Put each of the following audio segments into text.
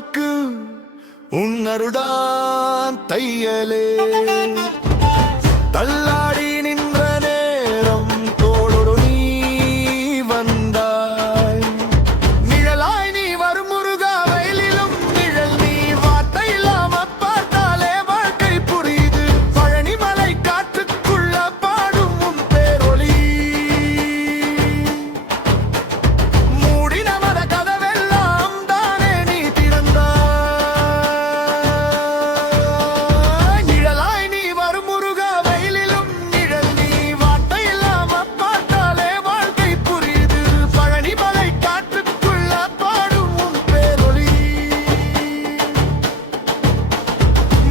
வாழ்வுக்கு உன்னருடான் தையலே தள்ளாடி நின்ற நேரம் தோளோடு நீ வந்தாய் நிழலாய் நீ வரும் முருகா வெயிலிலும் நிழல் நீ வார்த்தை இல்லாம பார்த்தாலே வாழ்க்கை புரியுது பழனிமலை காற்றுக்குள்ள பாடும் உன் பேரொளி மூடின மத கதவெல்லாம் தானே நீ திறந்தாய் நிழலாய் நீ வரும் முருகா வெயிலிலும் நிழல் நீ வார்த்தை இல்லாம பார்த்தாலே வாழ்க்கை புரியுது பழனிமலை காற்றுக்குள்ள பாடும் உன் பேரொளி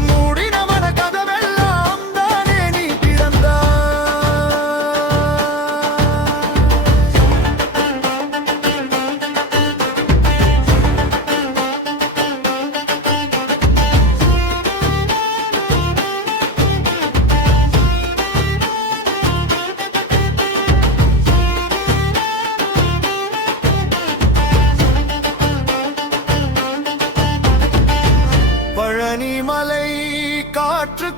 மூடின மத கதவெல்லாம் தானே நீ திறந்தாய் பழனிமலை காற்று